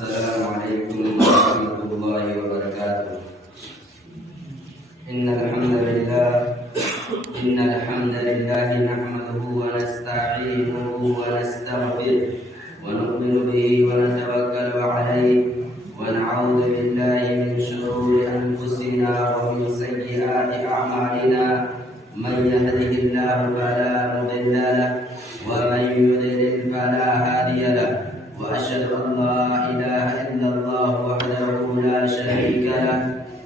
السلام عليكم ورحمة الله وبركاته. إن الحمد لله نحمده ونستعينه ونستغفره ونؤمن به ونتوكل عليه ونعوذ بالله من شرور أنفسنا ومن سيئات أعمالنا. من يهده الله فلا مضل له ومن يضلل فلا هادي له. وأشهد أن لا إله إلا الله وحده لا شريك له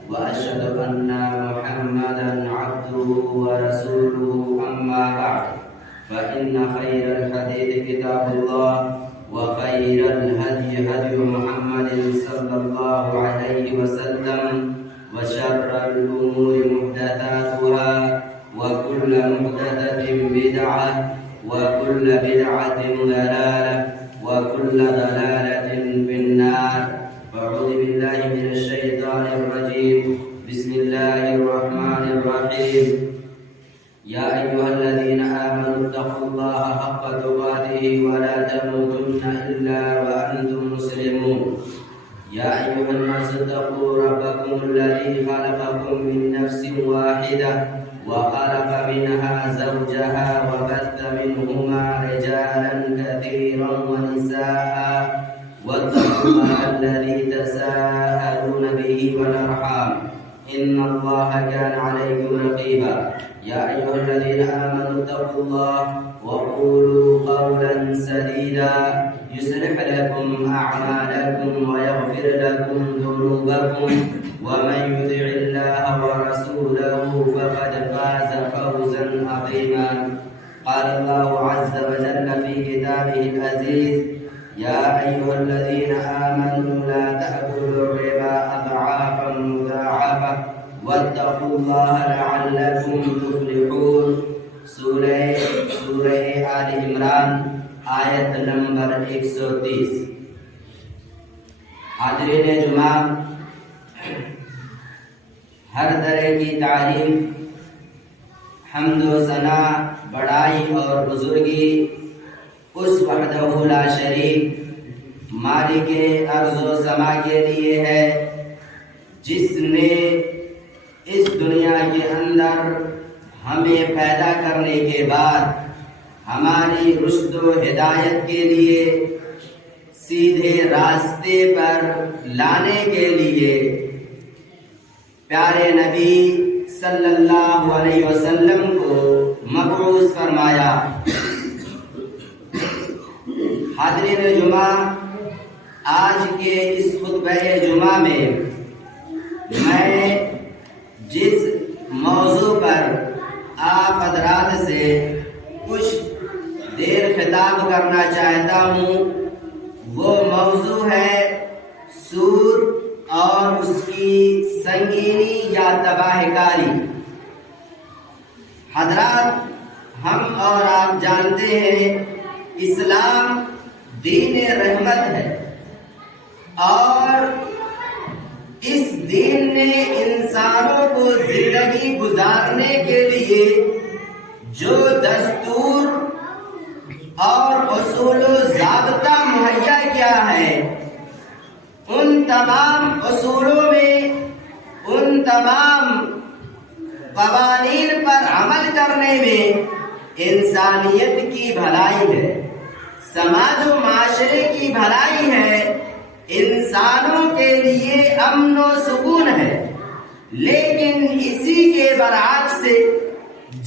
وأشهد أن محمدا عبده ورسوله. أما بعد فإن خير الحديث كتاب الله وخير الهدي هدي محمد صلى الله عليه وسلم وشر الأمور محدثاتها وكل محدثة بدعة وكل بدعة ضلالة وكل ضلالة في النار. فأعوذ بالله من الشيطان الرجيم. بسم الله الرحمن الرحيم. يا أيها الذين آمنوا اتقوا الله حق تقاته ولا تموتن إلا وأنتم مسلمون. يا أيها الناس اتقوا ربكم الذي خلقكم من نفس واحدة وخلق منها زوجها وبث منهما رجالا كثيرا ونساء واتقوا الله الذي تساءلون به والأرحام إن الله كان عليكم رقيبا. يا أيها الذين آمنوا اتقوا الله وقولوا قولا سديدا يصلح لكم أعمالكم ويغفر لكم ذنوبكم ومن يطع الله ورسوله فقد فاز فوزا عظيما. قال الله عز وجل في كتابه العزيز: يا أيها الذين آمنوا لا تأكلوا الربا أضعافا مضاعفة واتقوا الله لعلكم تفلحون. سورہ آل عمران آیت نمبر 130. حاضرین جمعہ، ہر طرح کی تعریف، حمد و ثنا، بڑائی اور بزرگی اس وحدہ لا شریک مالک ارض و سما کے لیے ہے، جس نے اس دنیا کے اندر ہمیں پیدا کرنے کے بعد ہماری رشد و ہدایت کے لیے سیدھے راستے پر لانے کے لیے پیارے نبی صلی اللہ علیہ وسلم کو مبعوث فرمایا. حاضرین جمعہ، آج کے اس خطبہ جمعہ میں جس موضوع پر آپ حضرات سے کچھ دیر خطاب کرنا چاہتا ہوں، وہ موضوع ہے سود اور اس کی سنگینی یا تباہ کاری. حضرات، ہم اور آپ جانتے ہیں اسلام دین رحمت ہے، اور اس دین نے انسانوں کو زندگی گزارنے کے لیے جو دستور اور اصول و ضابطہ مہیا کیا ہے، ان تمام اصولوں میں، ان تمام قوانین پر عمل کرنے میں انسانیت کی بھلائی ہے، سماج و معاشرے کی بھلائی ہے، انسانوں کے لیے امن و سکون ہے. لیکن اسی کے برعکس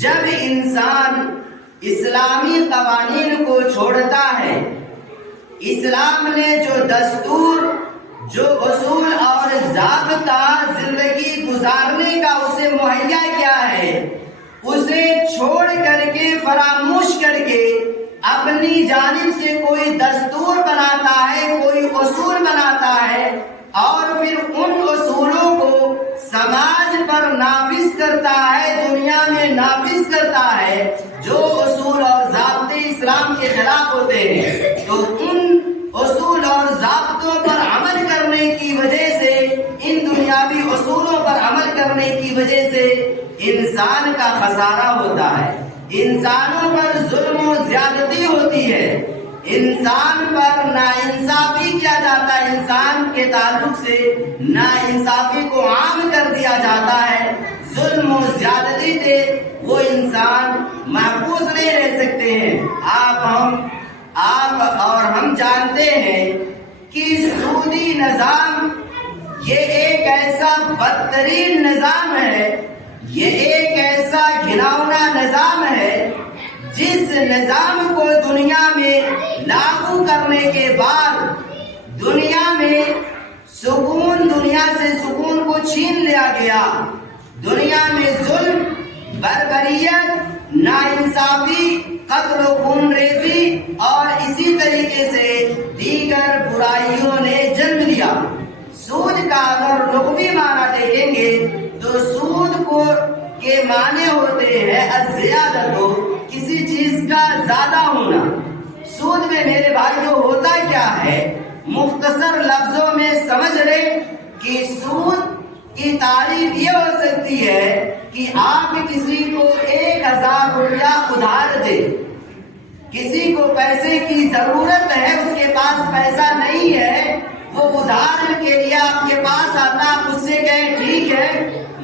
جب انسان اسلامی قوانین کو چھوڑتا ہے، اسلام نے جو دستور، جو اصول اور ضابطہ زندگی گزارنے کا اسے مہیا کیا ہے، اسے چھوڑ کر کے، فراموش کر کے اپنی جانب سے کوئی دستور بناتا ہے، کوئی اصول بناتا ہے، اور پھر ان اصولوں کو سماج پر نافذ کرتا ہے، دنیا میں نافذ کرتا ہے، جو اصول اور ضابطے اسلام کے خلاف ہوتے ہیں. تو ان اصول اور ضابطوں پر عمل کرنے کی وجہ سے، ان دنیاوی اصولوں پر عمل کرنے کی وجہ سے انسان کا خسارہ ہوتا ہے، انسانوں پر ظلم و زیادتی ہوتی ہے، انسان پر ناانصافی کیا جاتا ہے، انسان کے تعلق سے ناانصافی کو عام کر دیا جاتا ہے، ظلم و زیادتی سے وہ انسان محفوظ نہیں رہ سکتے ہیں۔ آپ اور ہم جانتے ہیں کہ سودی نظام یہ ایک ایسا بدترین نظام ہے، یہ ایک ایسا گھناؤنا نظام ہے جس نظام کو دنیا میں لاگو کرنے کے بعد دنیا میں دنیا سے سکون کو چھین لیا گیا۔ دنیا میں ظلم، بربریت، ناانصافی، قتل و خون ریزی اور اسی طریقے سے دیگر برائیوں نے جنم لیا۔ سود کا اگر لغوی معنی دیکھیں گے تو سود کے معنی ہوتے ہیں الزیادت، کسی چیز کا زیادہ ہونا۔ سود میں میرے بھائیوں ہوتا کیا ہے، مختصر لفظوں میں سمجھ لیں کہ سود کی تعریف یہ ہو سکتی ہے کہ آپ کسی کو 1000 روپیہ ادھار دیں، کسی کو پیسے کی ضرورت ہے، اس کے پاس پیسہ نہیں ہے، وہ ادھار کے لیے آپ کے پاس آتا، آپ اس سے کہیں ٹھیک ہے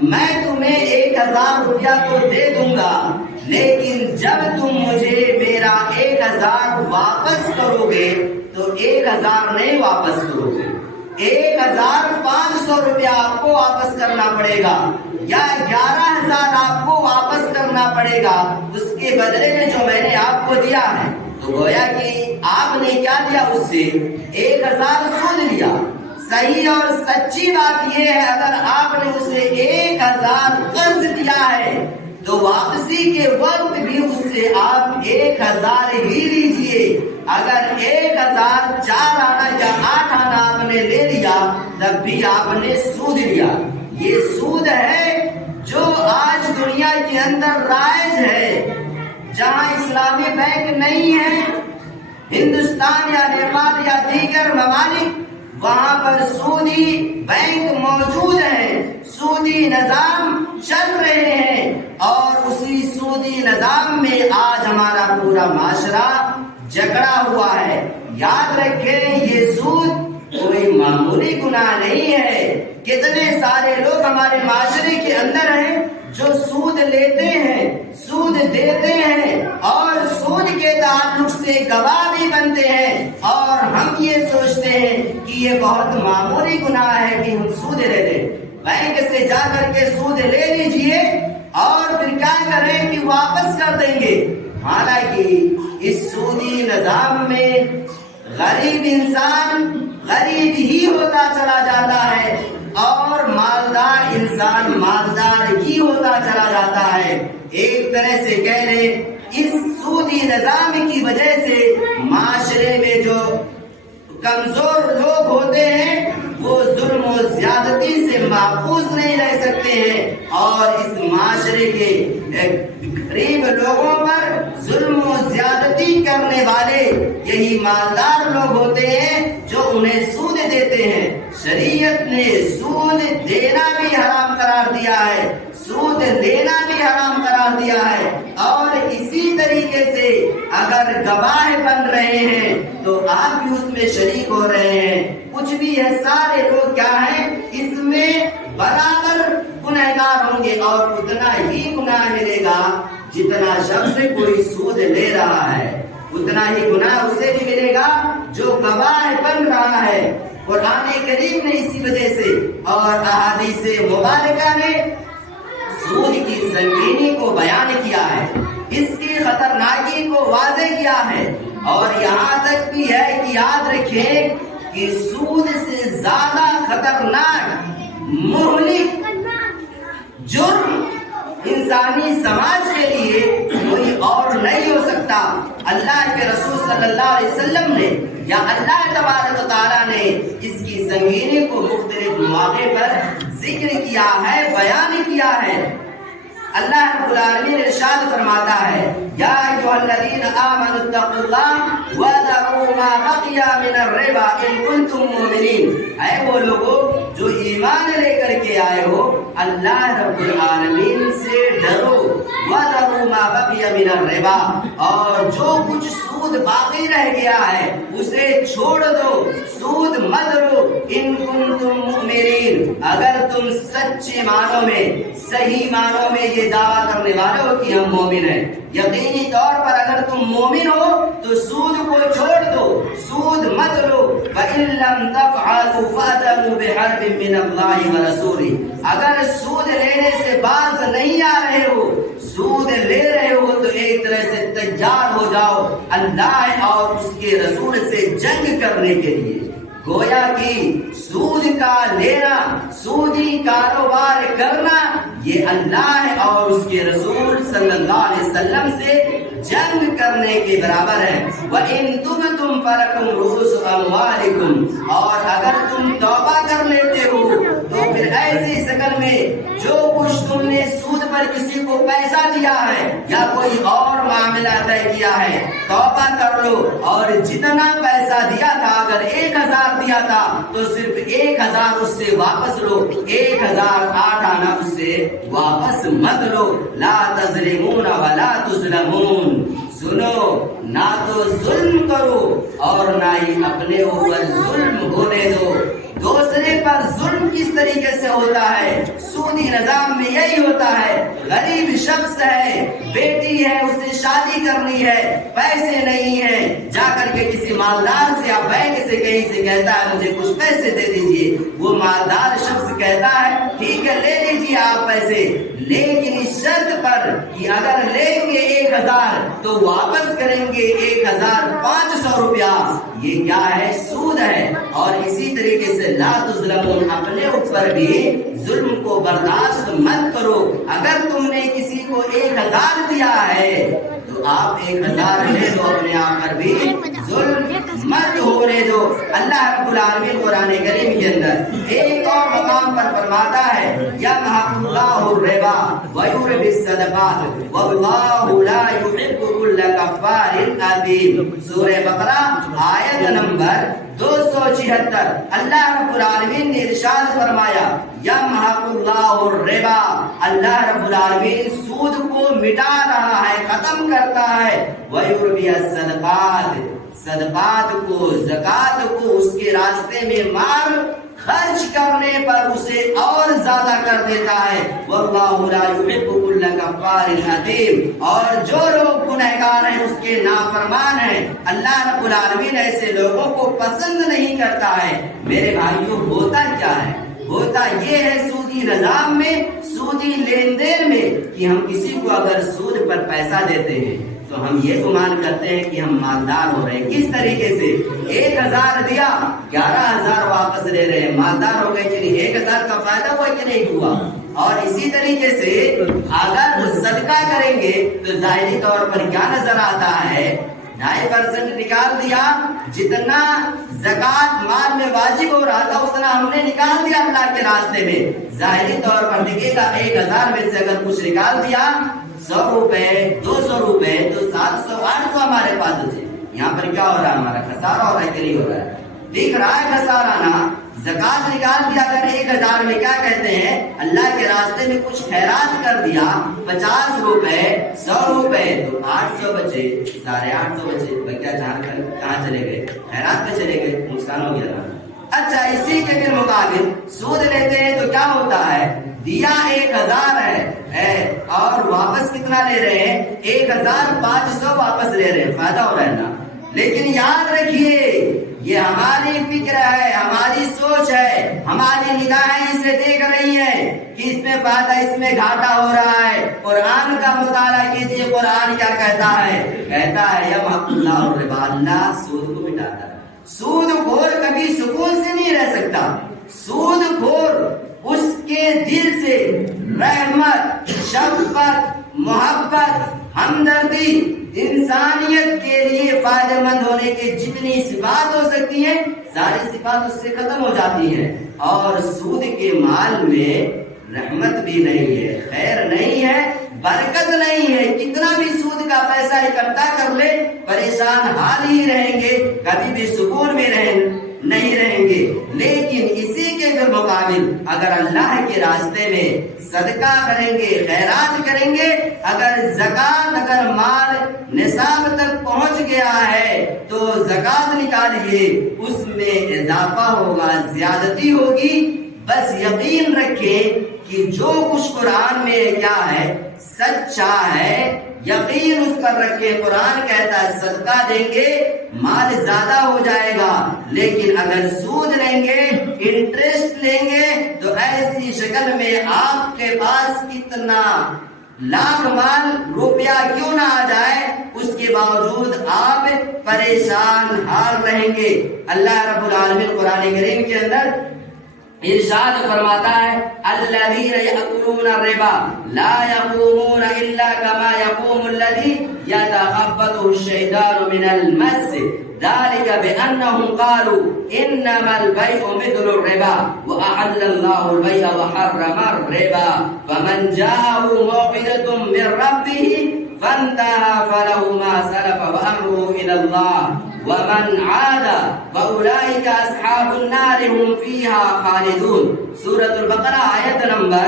میں تمہیں 1000 روپیہ تو دے دوں گا، لیکن جب تم مجھے میرا 1000 واپس کرو گے تو 1000 نہیں واپس کرو گے، 1500 روپیہ آپ کو واپس کرنا پڑے گا یا 11000 آپ کو واپس کرنا پڑے گا اس کے بدلے میں جو میں نے آپ کو دیا ہے۔ تو گویا کہ آپ نے کیا دیا، اس سے 1000 سود لیا۔ صحیح اور سچی بات یہ ہے اگر آپ نے اسے 1000 قرض دیا ہے تو واپسی کے وقت بھی اس سے آپ 1000 ہی لیجئے۔ اگر 1004 آنا یا 8 آنا آپ نے لے لیا تب بھی آپ نے سود لیا۔ یہ سود ہے جو آج دنیا کے اندر رائج ہے، جہاں اسلامی بینک نہیں ہے، ہندوستان یا نیپال یا دیگر ممالک وہاں پر سودی بینک موجود ہیں، سودی نظام چل رہے ہیں، اور اسی سودی نظام میں آج ہمارا پورا معاشرہ جکڑا ہوا ہے۔ یاد رکھیں یہ سود کوئی معمولی گناہ نہیں ہے۔ کتنے سارے لوگ ہمارے معاشرے کے اندر ہیں جو سود لیتے ہیں، سود دیتے ہیں اور سود کے تعلق سے گواہ بھی بنتے ہیں، اور ہم یہ سوچتے ہیں کہ یہ بہت معمولی گناہ ہے کہ ہم سود لے لیں۔ بینک سے جا کر کے سود لے لیجئے اور پھر کیا کریں کہ واپس کر دیں گے۔ حالانکہ اس سودی نظام میں غریب انسان غریب ہی ہوتا چلا جاتا ہے اور مالدار انسان مالدار ہی ہوتا چلا جاتا ہے۔ ایک طرح سے کہہ لیں اس سودی نظام کی وجہ سے معاشرے میں جو کمزور لوگ ہوتے ہیں وہ ظلم و زیادتی سے محفوظ نہیں رہ سکتے ہیں، اور اس معاشرے کے غریب لوگوں پر ظلم و زیادتی کرنے والے یہی مالدار لوگ ہوتے ہیں جو انہیں سود دیتے ہیں۔ شریعت نے سود دینا بھی حرام قرار دیا ہے، سود لینا بھی حرام قرار دیا ہے، اور اسی طریقے سے اگر گواہ بن رہے ہیں تو آپ بھی اس میں شریک ہو رہے ہیں۔ کچھ بھی ہے، سارے لوگ کیا ہیں اس میں برابر گنہگار ہوں گے، اور اتنا ہی گناہ ملے گا جتنا شخص کوئی سود لے رہا ہے، اتنا ہی گناہ اسے بھی ملے گا جو گواہ بن رہا ہے۔ قرآن کریم نے اسی وجہ سے اور احادیث مبارکہ نے سود کی سنگینی کو بیان کیا ہے، اس کی خطرناکی کو واضح کیا ہے، اور یہاں تک بھی ہے کہ یاد رکھیں کہ سود سے زیادہ خطرناک مہلک جرم انسانی سماج کے لیے کوئی اور نہیں ہو سکتا۔ اللہ کے رسول صلی اللہ علیہ وسلم نے یا اللہ تبارک و تعالیٰ نے اس کی سنگینی کو مختلف مواقع پر ذکر کیا ہے، بیان کیا ہے۔ اللہ رب العالمین ارشاد فرماتا ہے یا ایھا الذین آمنوا اتقوا اللہ وذروا ما بقی من الربا ان کنتم مؤمنین، اے وہ لوگوں جو ایمان لے کر کے آئے ہو اللہ رب العالمین سے ڈرو، وذروا ما بقی من الربا، اور جو کچھ سود سود باقی رہ گیا ہے اسے چھوڑ دو، سود مت لو، ان کنتم مؤمنین، اگر تم سچے معنوں میں صحیح معنوں میں یہ دعویٰ کرنے والے ہو کہ ہم مومن ہیں۔ یقینی طور پر اگر تم مومن ہو تو سود کو چھوڑ دو، سود مت لو۔ فَإِن لَّمْ تَفْعَلُوا فَأْذَنُوا بِحَرْبٍ مِّنَ اللَّهِ وَرَسُولِهِ، اگر سود لینے سے باز نہیں آ رہے ہو، سود لے رہے ہو تو ایک طرح سے تیار ہو جاؤ اللہ اور اس کے رسول سے جنگ کرنے کے لیے۔ گویا کہ سود کا لینا، سودی کاروبار کرنا، یہ اللہ اور اس کے رسول صلی اللہ علیہ وسلم سے جنگ کرنے کے برابر ہے۔ وَإِن تُبْتُمْ فَلَكُمْ رُءُوسُ أَمْوَالِكُمْ، اور اگر تم توبہ کر لیتے ہو تو پھر ایسی شکل میں جو کچھ تم نے سود پر کسی کو پیسہ دیا ہے یا کوئی اور معاملہ طے کیا ہے، توبہ کر لو اور جتنا پیسہ دیا تھا، اگر 1000 دیا تھا تو صرف 1000 اس سے واپس لو، 1008 آنا اس سے واپس مت لو۔ لا تظلمون ولا تظلمون، سنو، نہ تو ظلم کرو اور نہ ہی اپنے اوپر ظلم ہونے دو۔ دوسرے پر ظلم کس طریقے سے ہوتا ہے؟ سودی نظام میں یہی ہوتا ہے، غریب شخص ہے، بیٹی ہے، اسے شادی کرنی ہے، پیسے نہیں ہیں، جا کر کے کسی مالدار سے یا بینک سے کہیں سے کہتا ہے مجھے کچھ پیسے دے دیجئے، وہ مالدار شخص کہتا ہے ٹھیک ہے لے لیجئے آپ پیسے، لیکن اس شرط پر کہ اگر لیں گے 1000 تو واپس کریں گے 1500 روپیہ۔ یہ کیا ہے؟ سود ہے۔ اور اسی طریقے سے لا تظلمون، اپنے اوپر بھی ظلم کو برداشت مت کرو۔ اگر تم نے کسی کو 1000 دیا ہے تو آپ 1000 لے دو، اپنے آپ پر بھی ظلم مت ہونے دو۔ اللہ رب العالمین قرآن کریم کے اندر ایک اور مقام پر فرماتا ہے یمحق اللہ الربا ویربی الصدقات واللہ لا يحب كل کفار اثیم۔ سورہ بقرہ آیت نمبر 276۔ اللہ رب العالمین نے ارشاد فرمایا یمحق اللہ الربا، اللہ رب العالمین سود کو مٹا رہا ہے، ختم کرتا ہے، ویربی الصدقات، صدقات کو، زکات کو، اس کے راستے میں مال خرچ کرنے پر اسے اور زیادہ کر دیتا ہے۔ واللہ لا يحب كل کفار اثیم، اور جو لوگ گنہگار ہیں اس کے نافرمان ہیں، اللہ رب العالمین ایسے لوگوں کو پسند نہیں کرتا ہے۔ میرے بھائیوں، ہوتا کیا ہے؟ ہوتا یہ ہے سودی نظام میں، سودی لین دین میں، کہ ہم کسی کو اگر سود پر پیسہ دیتے ہیں تو ہم یہ گمان کرتے ہیں کہ ہم مالدار ہو رہے ہیں۔ کس طریقے سے؟ 1000 دیا، 11000 واپس لے رہے ہیں، مالدار ہو گئے کہ نہیں؟ 1000 کا فائدہ ہوا کہ نہیں ہوا؟ اور اسی طریقے سے اگر صدقہ کریں گے تو ظاہری طور پر کیا نظر آتا ہے؟ 2.5% نکال دیا، جتنا زکات مال میں واجب ہو رہا تھا اتنا ہم نے نکال دیا اللہ کے راستے میں۔ ظاہری طور پر دیکھے گا 1000 میں سے اگر کچھ نکال دیا، 100 روپے، 200 روپے، تو 700 800 ہمارے پاس بچے۔ یہاں پر کیا ہو رہا ہے؟ ہمارا خسارہ ہو رہا ہے کہ نہیں ہو رہا ہے؟ دیکھ رہا ہے خسارہ نا؟ زکات نکال دیا اگر 1000 میں، کیا کہتے ہیں؟ اللہ کے راستے میں کچھ خیرات کر دیا، 50 روپے، 100 روپے، تو 800 بچے، 850 بچے، کیا کہاں چلے گئے؟ خیرات پہ چلے گئے، نقصان ہو گیا نا۔ اچھا، اسی کے پھر مقابل سود لیتے ہیں تو کیا ہوتا ہے؟ دیا 1000 ہے اور واپس کتنا لے رہے ہیں؟ 1500 واپس لے رہے ہیں، فائدہ ہو رہا ہے نا؟ لیکن یاد رکھیے یہ ہماری فکر ہے، ہماری سوچ ہے، ہماری نگاہیں اسے دیکھ رہی ہیں کہ اس میں فائدہ، اس میں گھاٹا ہو رہا ہے۔ قرآن کا مطالعہ کیجیے، قرآن کیا کہتا ہے؟ کہتا ہے یمحق اللہ الربا، اللہ سود کو مٹاتا ہے۔ سود خور کبھی سکون سے نہیں رہ سکتا۔ سود خور اس کے دل سے رحمت، شفقت، محبت، ہمدردی، انسانیت کے لیے فائدہ مند ہونے کے جتنی صفات ہو سکتی ہیں ساری صفات اس سے ختم ہو جاتی ہیں۔ اور سود کے مال میں رحمت بھی نہیں ہے، خیر نہیں ہے، برکت نہیں ہے۔ کتنا بھی سود کا پیسہ اکٹھا کر لے پریشان حال ہی رہیں گے، کبھی بھی سکون میں نہیں رہیں گے۔ لیکن اسی کے مقابل اگر اللہ کے راستے میں صدقہ کریں گے، خیرات کریں گے، اگر زکات، اگر مال نصاب تک پہنچ گیا ہے تو زکات نکالیے، اس میں اضافہ ہوگا، زیادتی ہوگی۔ بس یقین رکھیں کہ جو کچھ قرآن میں کیا ہے سچا ہے، یقین اس پر رکھیں۔ قرآن کہتا ہے صدقہ دیں گے مال زیادہ ہو جائے گا، لیکن اگر سود لیں گے، انٹرسٹ لیں گے، تو ایسی شکل میں آپ کے پاس کتنا لاکھ مال روپیہ کیوں نہ آ جائے، اس کے باوجود آپ پریشان حال رہیں گے۔ اللہ رب العالمین قرآن کریم کے اندر ارشاد فرماتا ہے الذین یأکلون الربا لا یقومون الا کما یقوم الذی یتخبطه الشیطان من المس ذلك بأنهم قالوا انما البيع مثل الربا وأحل الله البيع وحرم الربا فمن جاءه موعظة من ربه فانتهى فله ما سلف وأمره إلى الله ومن عاد فأولئك أصحاب النار هم فيها خالدون۔ سورۃ البقرہ آیت نمبر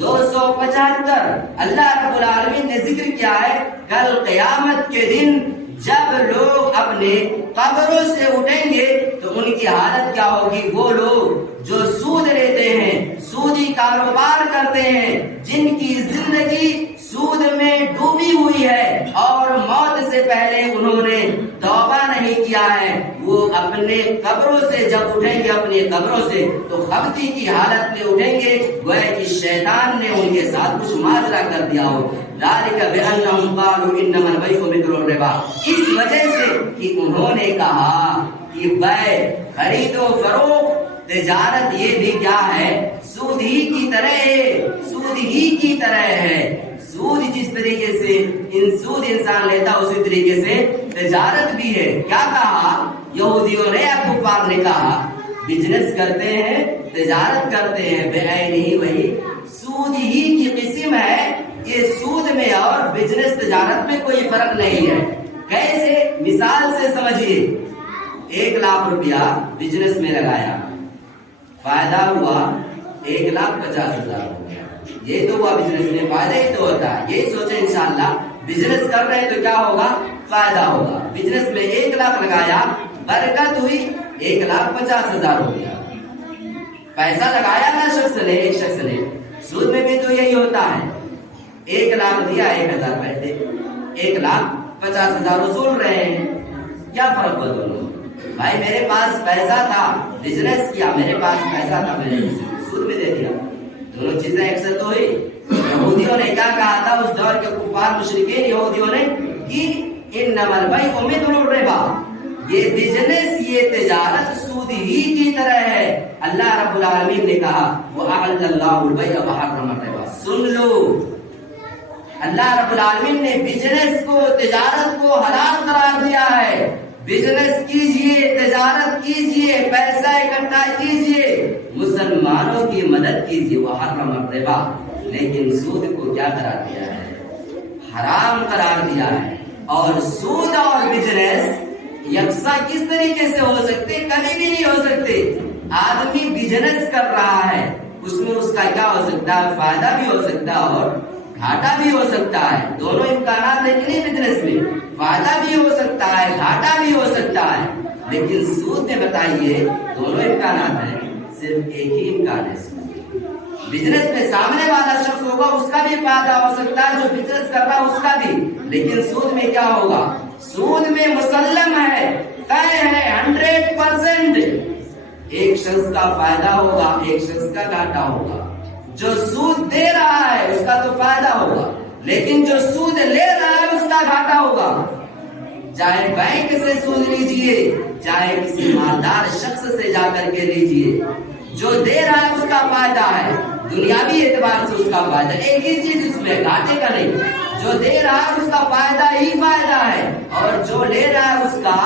275۔ اللہ رب العالمین نے ذکر کیا ہے کل قیامت کے دن جب لوگ اپنے قبروں سے اٹھیں گے تو ان کی حالت کیا ہوگی؟ وہ لوگ جو سود لیتے ہیں، سودی کاروبار کرتے ہیں، جن کی زندگی سود میں ڈوبی ہوئی ہے اور موت سے پہلے انہوں نے توبہ نہیں کیا ہے، وہ اپنے قبروں سے جب اٹھیں گے، اپنی قبروں سے تو خبتی کی حالت میں اٹھیں گے، گویا کہ شیطان نے ان کے ساتھ کچھ ماجرا کر دیا ہو۔ ذالک بأنہم قالوا انما البیع مثل الربا، اس وجہ سے کہ انہوں نے کہا کہ بیع، خرید و فروخت، تجارت یہ بھی کیا ہے؟ سود ہی کی طرح ہے، سود ہی کی طرح ہے۔ سود جس طریقے سے سود انسان لیتا اسی طریقے سے تجارت بھی ہے۔ کیا کہا یہودیوں نے، کفار نے کہا بزنس کرتے ہیں، تجارت کرتے ہیں، بعین ہی وہی سود ہی کی قسم ہے۔ یہ سود میں اور بزنس تجارت میں کوئی فرق نہیں ہے۔ کیسے؟ مثال سے سمجھیے، 1 لاکھ روپیہ بزنس میں لگایا، فائدہ ہوا 1,50,000 ہو گیا، یہ تو ہوا بزنس میں، فائدہ ہی تو ہوتا ہے۔ یہی سوچیں انشاءاللہ بزنس کر رہے ہیں تو کیا ہوگا؟ فائدہ ہوگا۔ بزنس میں 1 لاکھ لگایا، برکت ہوئی، 1,50,000 ہو گیا۔ پیسہ لگایا نا شخص نے، ایک شخص نے، سود میں بھی تو یہی ہوتا ہے، 1 لاکھ دیا، 1,000 پیسے، 1,50,000 وصول رہے ہیں۔ کیا فرق ہوا دونوں؟ بھائی میرے پاس پیسہ تھا، بزنس کیا، میرے پاس پیسہ تھا، میں نے سود میں دے دیا، دونوں چیزیں ایکسپٹ ہوئی۔ یہودیوں نے کیا کہا تھا اس دور کے کفار مشرکین یہودیوں نے کہ انما البیع مثل الربا، یہ بزنس، یہ تجارت سود ہی کی طرح ہے۔ اللہ رب العالمین نے کہا وَأَحَلَّ اللَّهُ الْبَيْعَ وَحَرَّمَ الرِّبَا، سن لو، اللہ رب العالمین نے بزنس کو، تجارت کو حلال قرار دیا ہے۔ بزنس کیجئے، تجارت کیجئے، پیسہ اکٹھا کیجئے، مسلمانوں کی مدد کیجئے، وحرم الربا، لیکن سود کو کیا قرار دیا ہے؟ حرام قرار دیا ہے۔ اور سود اور بزنس یکساں کس طریقے سے ہو سکتے؟ کبھی بھی نہیں ہو سکتے۔ آدمی بزنس کر رہا ہے، اس میں اس کا کیا ہو سکتا ہے؟ فائدہ بھی ہو سکتا ہے اور گھاٹا بھی ہو سکتا ہے، دونوں امکانات ہیں کہ نہیں؟ بزنس میں فائدہ بھی ہو سکتا ہے، گھاٹا بھی ہو سکتا ہے، لیکن سود میں بتائیے دونوں امکانات ہیں، صرف ایک ہی امکان ہے۔ بزنس میں سامنے والا شخص ہوگا، اس کا بھی فائدہ ہو سکتا ہے، جو بزنس کر رہا ہے اس کا بھی، لیکن سود میں کیا ہوگا؟ سود میں مسلم ہے، طے ہے 100%، ایک شخص کا فائدہ ہوگا، ایک شخص کا گھاٹا ہوگا۔ جو سود دے رہا ہے اس کا تو فائدہ ہوگا، لیکن جو سود لے رہا ہے اس کا گھاٹا ہوگا۔ چاہے بینک سے سود لیجئے، چاہے کسی مالدار شخص سے جا کر کے لیجئے، جو دے رہا ہے اس کا فائدہ ہے، دنیاوی اعتبار سے اس کا فائدہ، ایک ہی چیز اس میں، گھاٹے کا نہیں۔ جو دے رہا ہے اس کا فائدہ ہی فائدہ ہے، اور جو لے رہا ہے اس کا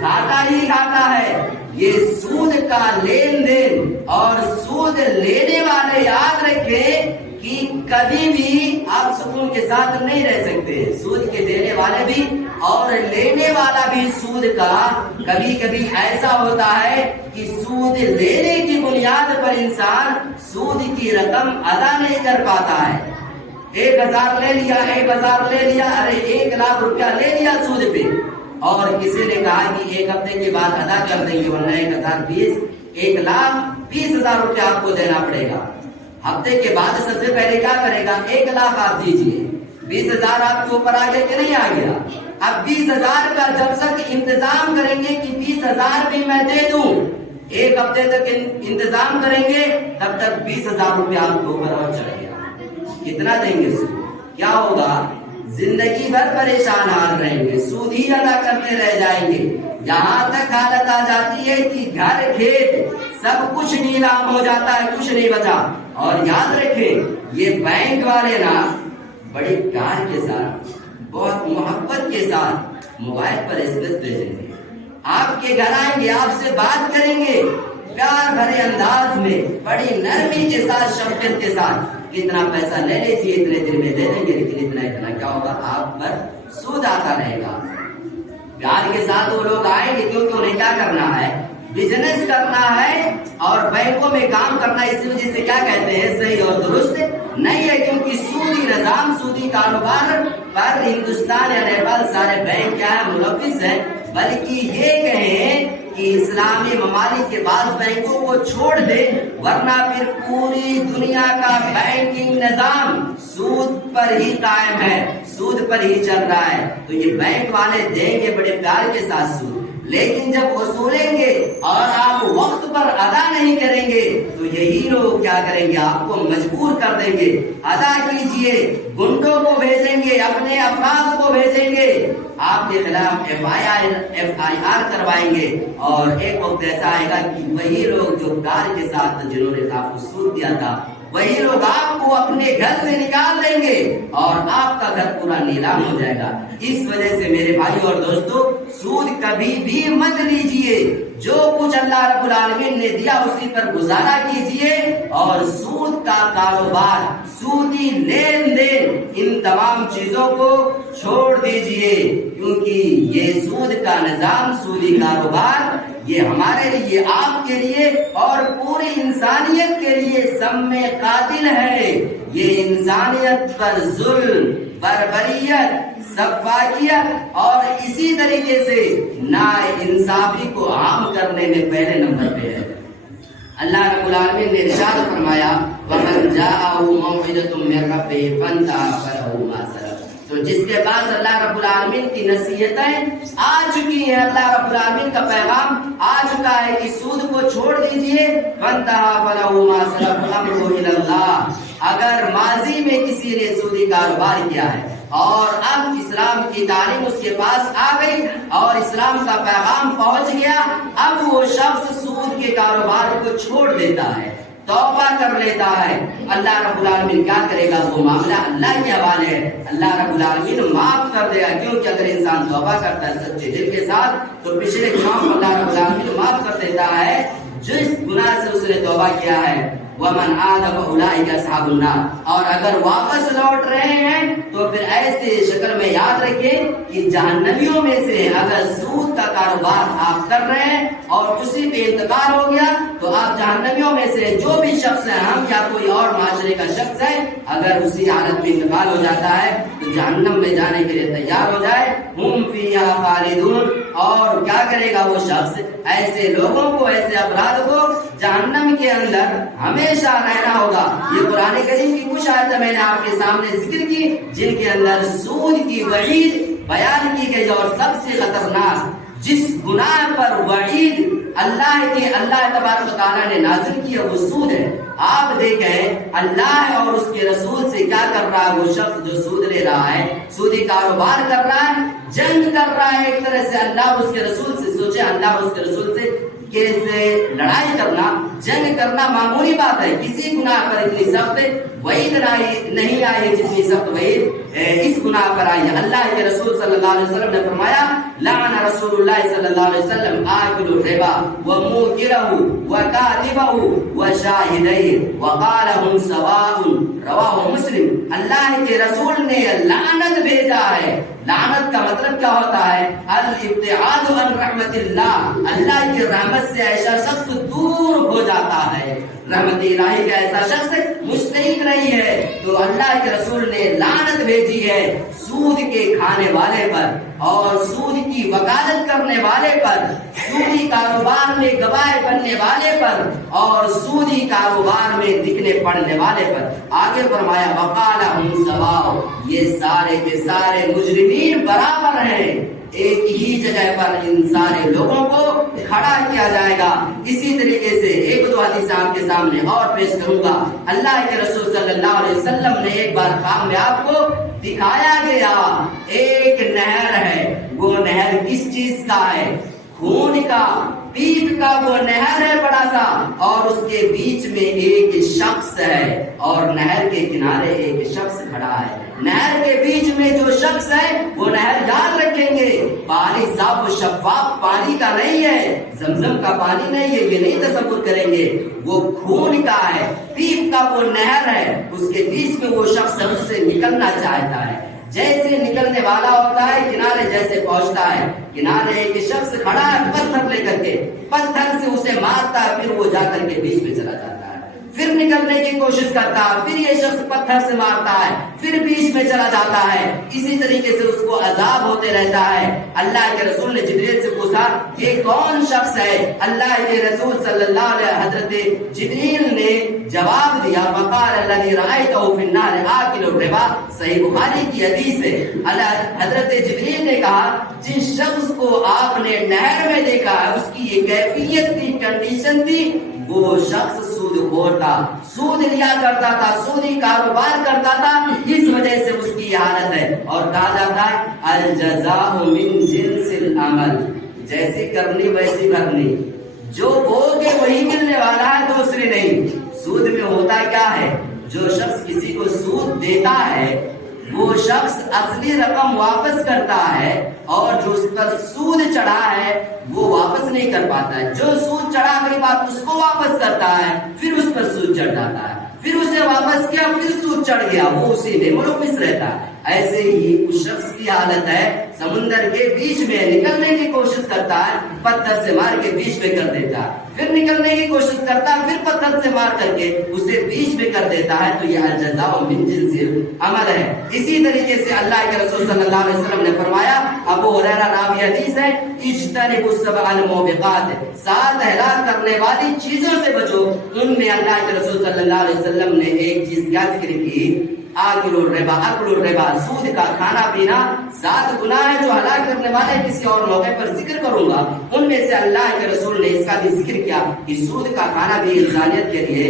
گھاٹا ہی گھاٹا ہے۔ یہ سود کا لین دین اور سود لینے والے یاد رکھیں کہ کبھی بھی آپ سکون کے ساتھ نہیں رہ سکتے۔ سود کے دینے والے بھی اور لینے والا بھی سود کا کبھی کبھی ایسا ہوتا ہے کہ سود لینے کی بنیاد پر انسان سود کی رقم ادا نہیں کر پاتا ہے۔ 1,000 لے لیا، 1,000 لے لیا، ارے 1 لاکھ روپیہ لے لیا سود پہ، اور کسی نے کہا کہ 1 ہفتے کے بعد ادا کر دیں گے ورنہ 1,20,000 روپے آپ کو دینا پڑے گا. ہفتے کے بعد سب سے پہلے کیا کرے گا؟ 1 لاکھ آپ دیجئے. 20,000 آپ کے اوپر آ گیا کہ نہیں آ گیا؟ اب 20,000 کا جب تک انتظام کریں گے کہ 20,000 بھی میں دے دوں، 1 ہفتے تک انتظام کریں گے، تب تک 20,000 روپے آپ کے اوپر اور چڑھ گیا. کتنا دیں گے سود؟ کیا ہوگا؟ زندگی بھر پریشان حال رہیں گے، سود ہی ادا کرتے رہ جائیں گے. یہاں تک حالت آ جاتی ہے کہ گھر کھیت سب کچھ نیلام ہو جاتا ہے، کچھ نہیں بچا. اور یاد رکھیں یہ بینک والے نا بڑی پیار کے ساتھ، بہت محبت کے ساتھ موبائل پر SMS بھیجیں گے، آپ کے گھر آئیں گے، آپ سے بات کریں گے پیار بھرے انداز میں، بڑی نرمی کے ساتھ، شفقت کے ساتھ. اتنا پیسہ لے لیجیے، اتنے دن میں دے دیں گے، لیکن اتنا کیا ہوگا؟ آپ پر سود آتا رہے گا. پیار کے ساتھ وہ لوگ آئیں گے کیونکہ انہیں کیا کرنا ہے؟ بزنس کرنا ہے اور بینکوں میں کام کرنا ہے. اسی وجہ سے کیا کہتے ہیں؟ صحیح اور درست نہیں ہے، کیونکہ سودی نظام، سودی کاروبار پر ہندوستان یا نیپال سارے بینک کیا ہے؟ ملوث ہے. بلکہ یہ کہیں کہ اسلامی ممالک کے بعض بینکوں کو چھوڑ دے، ورنہ پھر پوری دنیا کا بینکنگ نظام سود پر ہی قائم ہے، سود پر ہی چل رہا ہے. تو یہ بینک والے دیں گے بڑے پیار کے ساتھ سود، لیکن جب وصولیں گے اور آپ وقت پر ادا نہیں کریں گے تو یہی لوگ کیا کریں گے؟ آپ کو مجبور کر دیں گے، ادا کیجئے. گنڈوں کو بھیجیں گے، اپنے افراد کو بھیجیں گے، آپ کے خلاف FIR کروائیں گے. اور ایک وقت ایسا آئے گا کہ وہی لوگ جو پیار کے ساتھ جنہوں نے آپ کو سود دیا تھا، وہی لوگ آپ کو اپنے گھر سے نکال دیں گے اور آپ کا گھر پورا نیلام ہو جائے گا. اس وجہ سے میرے بھائی اور دوستو، سود کبھی بھی مت لیجئے. جو کچھ اللہ رب العالمین نے دیا اسی پر گزارا کیجئے، اور سود کا کاروبار، سودی لین دین، ان تمام چیزوں کو چھوڑ دیجئے. کیونکہ یہ سود کا نظام، سودی کاروبار، یہ ہمارے لیے، آپ کے لیے اور پوری انسانیت کے لیے سم میں قاتل ہے. یہ انسانیت پر ظلم، بربریت، سفاکیت اور اسی طریقے سے نا انصافی کو عام کرنے میں پہلے نمبر پہ ہے. اللہ رب العالمین نے ارشاد فرمایا وَمَنْ جَاءَهُ مَوْعِظَةٌ مِّن رَّبِّهِ فَانتَهَىٰ فَلَهُ مَا سَلَفَ. تو جس کے پاس اللہ رب العالمین کی نصیحتیں آ چکی ہیں، اللہ رب العالمین کا پیغام آ چکا ہے کہ سود کو چھوڑ دیجئے. فَانتَهَىٰ فَلَهُ مَا سَلَفَ أَمْرُهُ إِلَى اللَّهِ. اگر ماضی میں کسی نے سودی کاروبار کیا ہے اور اب اسلام کی تعلیم اس کے پاس آ گئی اور اسلام کا پیغام پہنچ گیا، اب وہ شخص سود کے کاروبار کو چھوڑ دیتا ہے، توبہ کر لیتا ہے، اللہ رب العالمین کیا کرے گا؟ وہ معاملہ اللہ کے حوالے ہے، اللہ رب العالمین معاف کر دے گا. کیونکہ اگر انسان توبہ کرتا ہے سچے دل کے ساتھ تو پچھلے گناہوں کو اللہ رب العالمین معاف کر دیتا ہے جس گناہ سے اس نے توبہ کیا ہے. وَمَنْ عَادَ فَأُولَٰئِكَ أَصْحَابُ النَّارِ. اور اگر واپس لوٹ رہے ہیں تو پھر ایسے شکل میں یاد رکھیں کہ جہنمیوں میں سے. اگر سود کا کاروبار آپ کر رہے ہیں اور اسی پہ انتقال ہو گیا تو آپ جہنمیوں میں سے، جو بھی شخص ہے، ہم یا کوئی اور معاشرے کا شخص ہے، اگر اسی حالت میں انتقال ہو جاتا ہے تو جہنم میں جانے کے لیے تیار ہو جائے. ہم فیہا خالدون. اور کیا کرے گا وہ شخص؟ ایسے لوگوں کو، ایسے افراد کو جہنم کے اندر ہمیشہ رہنا ہوگا. یہ قرآن کریم کی کچھ آیتیں میں نے آپ کے سامنے ذکر کی جن کے اندر سود کی وعید بیان کی گئی، اور سب سے خطرناک جس گناہ پر وعید اللہ تبارک و تعالیٰ نے نازل کی ہے وہ سود ہے. آپ دیکھیں اللہ اور اس کے رسول سے کیا کر رہا ہے وہ شخص جو سود لے رہا ہے، سودی کاروبار کر رہا ہے، جنگ کر رہا ہے ایک طرح سے اللہ اور اس کے رسول سے. سوچے اللہ اور اس کے رسول سے کیسے لڑائی کرنا، جنگ کرنا معمولی بات ہے. کسی گناہ پر اتنی سخت وعید نہیں آئی جتنی سخت وعید اس گناہ پر آئی. اللہ کے رسول صلی اللہ علیہ وسلم نے فرمایا لعن رسول اللہ صلی اللہ علیہ وسلم آکل الربا وموکرہ وکاتبہ وشاہدہ وقالہم سواء. رواہ مسلم. اللہ کے رسول نے لعنت بھیجا ہے لعنت کا مطلب کیا ہوتا ہے؟ الابتعاد عن رحمت اللہ، اللہ کی رحمت سے ایسا شخص دور ہو جاتا ہے، رحمت الہی کا ایسا شخص مستحق نہیں ہے۔ تو اللہ کے رسول نے لعنت بھیجی ہے سود کے کھانے والے پر اور سود کی وکالت کرنے والے پر، سودی کاروبار میں گواہ بننے والے پر اور سودی کاروبار میں لکھنے پڑھنے والے پر۔ آگے فرمایا وقال ہم سواء، یہ سارے کے سارے مجرمین برابر ہیں، ایک ہی جگہ پر ان سارے لوگوں کو کھڑا کیا جائے گا۔ اسی طریقے سے ایک دو حدیث آپ کے سامنے اور پیش کروں گا۔ اللہ کے رسول صلی اللہ علیہ وسلم نے ایک بار خواب میں آپ کو دکھایا گیا ایک نہر ہے، وہ نہر کس چیز کا ہے؟ خون کا، پیپ کا وہ نہر ہے بڑا سا، اور اس کے بیچ میں ایک شخص ہے اور نہر کے کنارے ایک شخص کھڑا ہے۔ نہر کے بیچ میں جو شخص ہے وہ نہر یاد رکھیں گے پانی صاف و شفاف پانی کا نہیں ہے، زمزم کا پانی نہیں ہے، یہ نہیں تصور کریں گے، وہ خون کا ہے، پیپ کا وہ نہر ہے، اس کے بیچ میں وہ شخص اس سے نکلنا چاہتا ہے۔ جیسے نکلنے والا ہوتا ہے کنارے جیسے پہنچتا ہے، کنارے ایک شخص کھڑا ہے پتھر لے کر کے، پتھر سے اسے مارتا ہے، پھر وہ جا کر کے بیچ میں چلا جاتا ہے، پھر نکلنے کی کوشش کرتا ہے، پھر یہ شخص پتھر سے مارتا ہے، پھر بیچ میں چلا جاتا ہے، اسی طریقے سے اس کو عذاب ہوتے رہتا ہے۔ اللہ کے رسول نے جبریل سے پوچھا یہ کون شخص ہے؟ اللہ کے رسول صلی اللہ علیہ حضرت جبریل نے جواب دیا فقال الذي رأيته في النار آكل الربا، صحیح بخاری کی حدیث ہے۔ حضرت جبریل نے کہا جس شخص کو آپ نے نہر میں دیکھا ہے اس کی یہ کیفیت تھی، کنڈیشن تھی، وہ شخص سود خور تھا، سود لیا کرتا تھا، سودی کاروبار کرتا تھا، اس وجہ سے اس کی حالت ہے۔ اور کہا جاتا ہے الجزاء من جنس العمل، جیسی کرنی ویسی بھرنی، جو بوگے وہی ملنے والا ہے، دوسری نہیں۔ سود میں ہوتا کیا ہے؟ جو شخص کسی کو سود دیتا ہے وہ شخص اصلی رقم واپس کرتا ہے اور جو اس پر سود چڑھا ہے وہ واپس نہیں کر پاتا ہے۔ جو سود چڑھا اگلی بات اس کو واپس کرتا ہے، پھر اس پر سود چڑھ جاتا ہے، پھر اسے واپس کیا، پھر سود چڑھ گیا، وہ اسی میں ملوث رہتا ہے۔ ایسے ہی اس شخص کی حالت ہے، سمندر کے بیچ میں نکلنے کی کوشش کرتا ہے، پتھر سے مار کے بیچ میں کر دیتا ہے، پھر نکلنے کی کوشش کرتا ہے، پھر پتھر سے مار کر کے اسے بیچ میں کر دیتا ہے۔ تو یہ الجزاء من جنس العمل ہے۔ اسی طریقے سے اللہ کے رسول صلی اللہ علیہ وسلم نے فرمایا، ابو ہریرہ راوی حدیث ہے، اجتنبوا السبع الموبقات، 7 ہلاک کرنے والی چیزوں سے بچو۔ ان میں اللہ کے رسول صلی اللہ علیہ وسلم نے ایک چیز کیا ذکر کی؟ اکل الربا، سود کا کھانا پینا 7 گناہ ہے جو ہلاک کرنے والے، کسی اور موقع پر ذکر کروں گا۔ ان میں سے اللہ کے رسول نے اس کا بھی ذکر کیا کہ سود کا کھانا بھی انسانیت کے لیے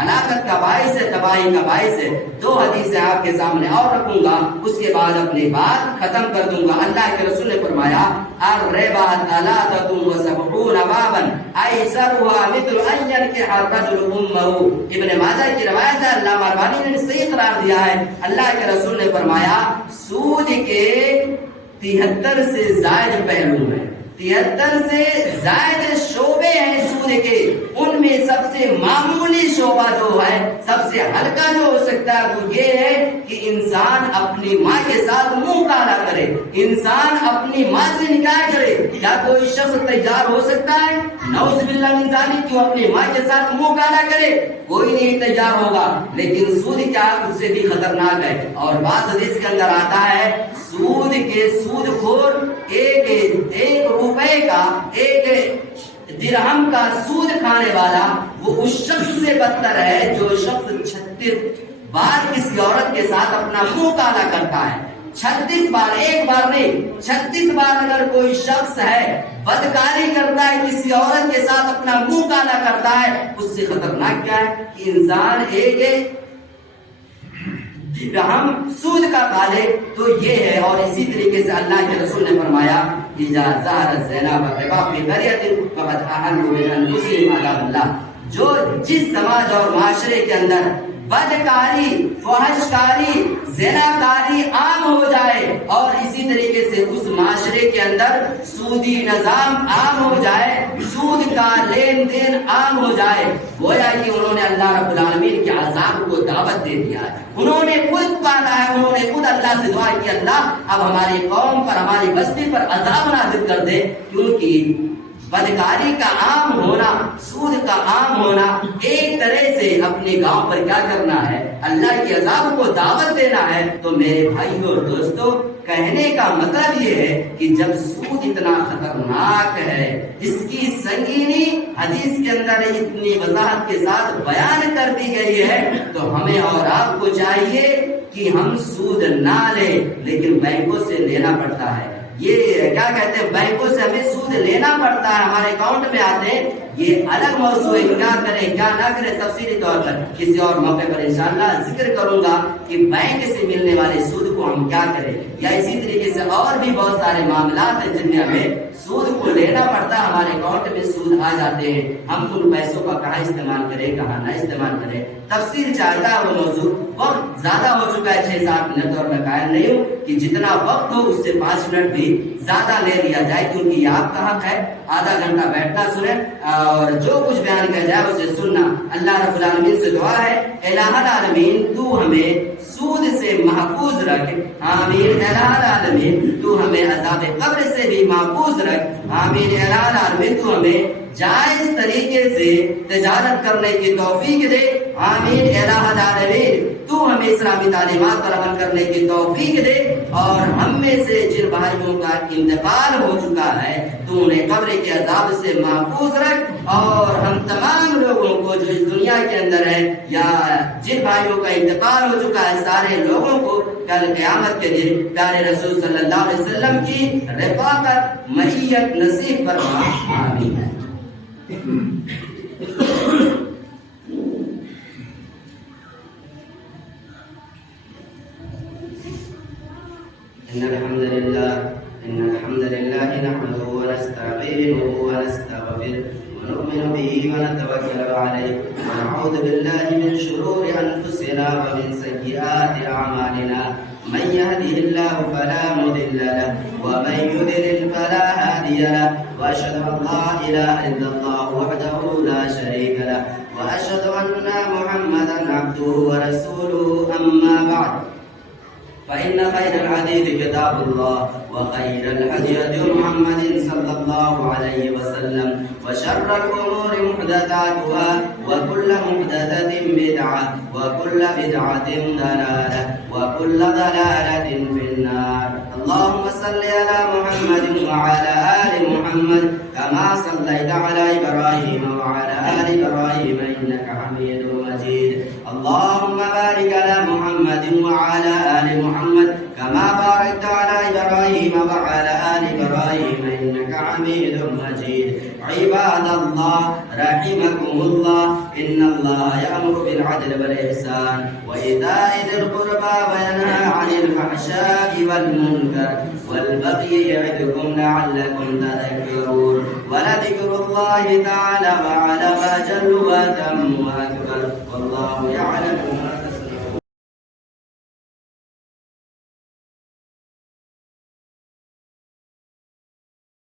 ہلاکت کا باعث ہے، تباہی کا باعث ہے۔ 2 حدیثیں آپ کے سامنے اور رکھوں گا، اس کے بعد اپنی بات ختم کر دوں گا۔ اللہ کے رسول نے فرمایا الربا 73 بابا ایسرها مثل ان ينكح الرجل امه، ابن ماجہ کی روایت ہے، علامہ البانی نے صحیح قرار دیا ہے۔ اللہ کے رسول نے فرمایا سود کے 73 سے زائد پہلو ہیں، 73 سے زائد شعبے ہیں سود کے، ان میں سب سے معمولی شعبہ جو ہے، سب سے ہلکا جو ہو سکتا ہے وہ یہ ہے کہ انسان اپنی ماں کے ساتھ منہ کالا کرے، انسان اپنی ماں سے نکاح کرے۔ کیا کوئی شخص تیار ہو سکتا ہے نعوذ باللہ من ذالک کہ وہ اپنی ماں کے ساتھ منہ کالا کرے؟ کوئی نہیں تیار ہوگا۔ لیکن سود کیا اس سے بھی خطرناک ہے، اور بعض حدیث کے اندر آتا ہے سود کے سود خور ایک روپے کا، ایک درہم کا سود کھانے والا وہ اس شخص سے بدتر ہے جو شخص 36 بار کسی عورت کے ساتھ اپنا منہ کالا کرتا ہے۔ 36 بار، ایک بار نہیں، 36 بار اگر کوئی شخص ہے بدکاری کرتا ہے، کسی عورت کے ساتھ اپنا منہ کالا کرتا ہے، اس سے خطرناک کیا ہے کہ انسان ایک درہم سود کا کھالے، تو یہ ہے۔ اور اسی طریقے سے اللہ کے رسول نے فرمایا اذا ظهر الزنا والربا في قرية فقد احلوا بانفسهم عذاب الله، جو جس سماج اور معاشرے کے اندر بدکاری، فحشکاری، زناکاری عام ہو جائے اور اسی طریقے سے اس معاشرے کے اندر سودی نظام عام ہو جائے، سود کا لین دین عام ہو جائے، گویا کہ انہوں نے اللہ رب العالمین کے عذاب کو دعوت دے دیا ہے۔ انہوں نے خود پالا ہے، انہوں نے خود اللہ سے دعا کی اللہ اب ہماری قوم پر، ہماری بستی پر عذاب نازل کر دے، کیونکہ بدکاری کا عام ہونا، سود کا عام ہونا ایک طرح سے اپنے گاؤں پر کیا کرنا ہے، اللہ کے عذاب کو دعوت دینا ہے۔ تو میرے بھائیو اور دوستو، کہنے کا مطلب یہ ہے کہ جب سود اتنا خطرناک ہے، اس کی سنگینی حدیث کے اندر اتنی وضاحت کے ساتھ بیان کر دی گئی ہے، تو ہمیں اور آپ کو چاہیے کہ ہم سود نہ لیں، لیکن بینکوں سے لینا پڑتا ہے۔ یہ کیا کہتے ہیں، بینکوں سے ہمیں سود لینا پڑتا ہے، ہمارے اکاؤنٹ میں آتے ہیں، یہ الگ موضوع ہے، کیا کریں کیا نہ کریں تفصیلی طور پر کسی اور موقع پر انشاءاللہ ذکر کروں گا کہ بینک سے ملنے والے سود کو ہم کیا کریں، یا اسی طریقے سے اور بھی بہت سارے معاملات ہیں جن میں ہمیں سود کو لینا پڑتا ہے، ہمارے اکاؤنٹ میں سود آ جاتے ہیں، ہم ان پیسوں کا کہاں استعمال کریں کہاں نہ استعمال کریں، تفصیل چاہتا ہے وہ موضوع۔ وقت زیادہ ہو چکا ہے 6-7 منٹ، اور میں قائل نہیں ہوں کہ جتنا وقت ہو اس سے 5 منٹ بھی زیادہ لے لیا جائے، کیونکہ یہ آپ کا حق ہے آدھا گھنٹہ بیٹھنا سنیں اور جو کچھ بیان کیا جائے اسے سننا۔ اللہ رب العالمین سے دعا ہے، الہ العالمین تو ہمیں سود سے محفوظ رکھ، آمین۔ الہ العالمین تو ہمیں عذاب قبر سے بھی محفوظ رکھ، آمین۔ الہ العالمین تو ہمیں جائز طریقے سے تجارت کرنے کی توفیق دے، آمین۔ الہ العالمین تو ہمیں اسلامی تعلیمات پر عمل کرنے کی توفیق دے، اور ہم میں سے جن بھائیوں کا انتقال ہو چکا ہے تو انہیں قبر کے عذاب سے محفوظ رکھ، اور ہم تمام لوگوں کو جو اس دنیا کے اندر ہے یا جن بھائیوں کا انتقال ہو چکا ہے سارے لوگوں کو کل قیامت کے دن پیارے رسول صلی اللہ علیہ وسلم کی رفاقت معیت نصیب فرما، آمین۔ إن الحمد لله نحمده ونستعينه ونستغفره ونؤمن به ونتوكل عليه ونعوذ بالله من شرور أنفسنا ومن سيئات أعمالنا، من يهده الله فلا مضل له ومن يضلل فلا هادي له، وأشهد أن لا إله إلا الله وحده لا شريك له، وأشهد أن محمدا عبده ورسوله، أما بعد، فإن خير الحديث كتاب الله، وخير الهدي هدي محمد صلى الله عليه وسلم، وشر الأمور محدثاتها، وكل محدثة بدعة، وكل بدعة ضلالة، وكل ضلالة في النار۔ اللهم صل على محمد وعلى آل محمد كما صليت على إبراهيم وعلى آل إبراهيم إنك حميد مجيد۔ اللهم بارك على محمد وعلى آل محمد كما باركت على إبراهيم وعلى آل إبراهيم إنك حميد مجيد۔ عباد الله رحمكم الله، إن الله يأمر بالعدل والإحسان وإيتاء ذي القربى وينهى عن الفحشاء والمنكر والبغي يعظكم لعلكم تذكرون، ولذكر الله تعالى أعلم وأجل وأتم وأكبر، والله يعلم ما